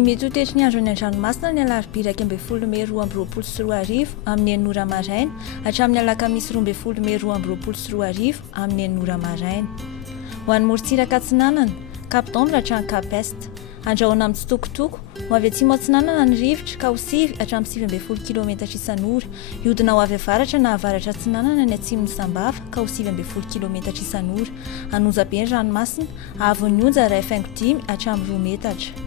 Mety ho toetry ny andro any an-dranomasina ny alarobia 12 May 2024 amin'ny 9 maraina hatramin'ny alakamisy 12 May 2024 amin'ny 9 maraina. Ho an'ny morontsiraka Atsinanana, Cap d'Ombre hatrany Cap Est. Andrahoana amin'ny tsitokotoko, ho avy atsimo Atsinanana ny rivotra ka ho sivy hatramin'ny 9 km isan'ora. Ihodina ho avy avaratra na avaratra Atsinanana ny atsimon'ny Sambafa ka ho 9 km isan'ora. Hanoza be ny ranomasina, avon'ny onja iray faingo 5 hatramin'ny 2 metatra.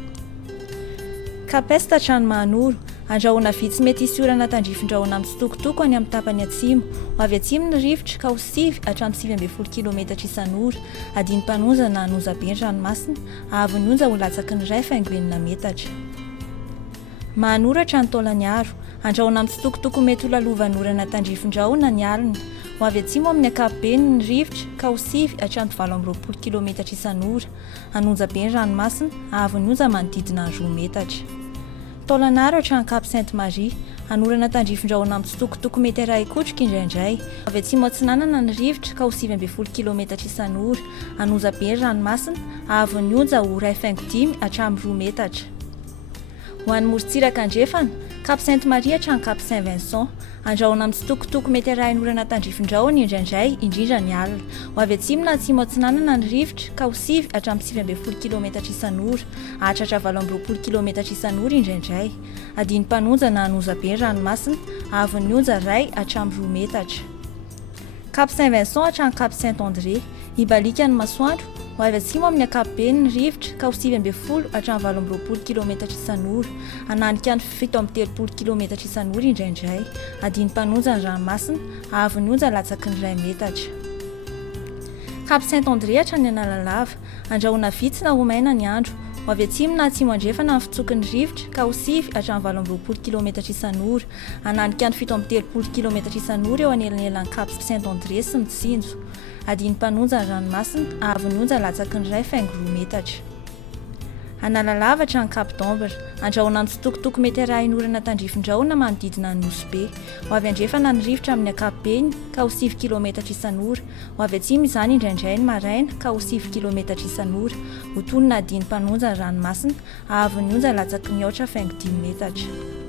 Cap Est hatrany Mahanoro. Andrahoana vitsy mety hisy orana tandrifin-drahoana amin'ny tsitokotoko any amin'ny tapany atsimo. Ho avy atsimo ny rivotra ka ho sivy hatramin'ny 9 km isan'ora. Adiny mpanonja na hanoza be ny ranomasina, avon'ny onja ho latsaky ny 2.9 metatra. Mahanoro hatrany Taolagnaro. Andrahoana amin'ny tsitokotoko mety ho lalovan'ny orana tandrifin-drahoana ny alina. Ho avy atsimo amin'ny ankapobeny ny rivotra ka ho sivy hatramin'ny 20 km isan'ora. Hanonja be ny ranomasina, avon'ny onja manodidina ny 2 metatra. Taolagnaro hatrany Cap Sainte-Marie. Hanorana tandrifin-drahoana amin'ny tsitokotoko mety iray kotroka indraindray. Ho avy atsimo Atsinanana ny rivotra ka ho 9 km isan'ora. Hanoza be ny ranomasina, avon'ny onja ho 2.5 hatramin'ny 2 metatra. Ho an'ny morontsiraka andrefana, Cap Sainte-Marie hatrany Cap Saint-Vincent. Andrahoana amin'ny tsitokotoko mety iray orana tandrifin-drahoana indraindray indrindra ny alina. Ho avy atsimo na atsimo Atsinanana ny rivotra ka ho sivy hatramin'ny 9 km isan'ora. Hahatratra 20 km isan'ora indraindray. Adiny mpanonja na hanoza be ny ranomasina, avon'ny onja iray hatramin'ny 2 metatra. Cap Saint-Vincent hatrany Cap Saint-André. Ibalika ny masoandro. Ho avy atsimo amin'ny ankapobeny ny rivotra ka ho 9 hatramin'ny 20 km isan'ora. Hananika ny 17 km isan'ora indraindray. Adiny mpanonja ny ranomasina, avon'ny onja latsaky ny 2 metatra. Cap Saint-André hatrany Analalava. Andrahoana vitsy na ho maina ny andro. Ho avy atsimo na atsimo andrefana ny fitsokin'ny rivotra ka ho sivy hatramin'ny 20 km isan'ora. Hananika ny 17 km isan'ora eo anelanelan'ny Cap Saint-André sy ny Tsinjo. Adiny mpanonja ny ranomasina, avon'ny onja latsaky ny 2.2 metatra. Analalava hatrany Cap d'Ombre. Andrahoana amin'ny tsitokotoko mety iray orana tandrifin-drahoana manodidina ny Nosy Be. Ho avy andrefana ny rivotra amin'ny ankapobeny ka ho 7 km isan'ora. Ho avy atsimo izany indraindray ny maraina ka ho 7 km isan'ora. Ho tonona adiny mpanonja ny ranomasina, avon'ny onja latsaky ny 8.5 metatra.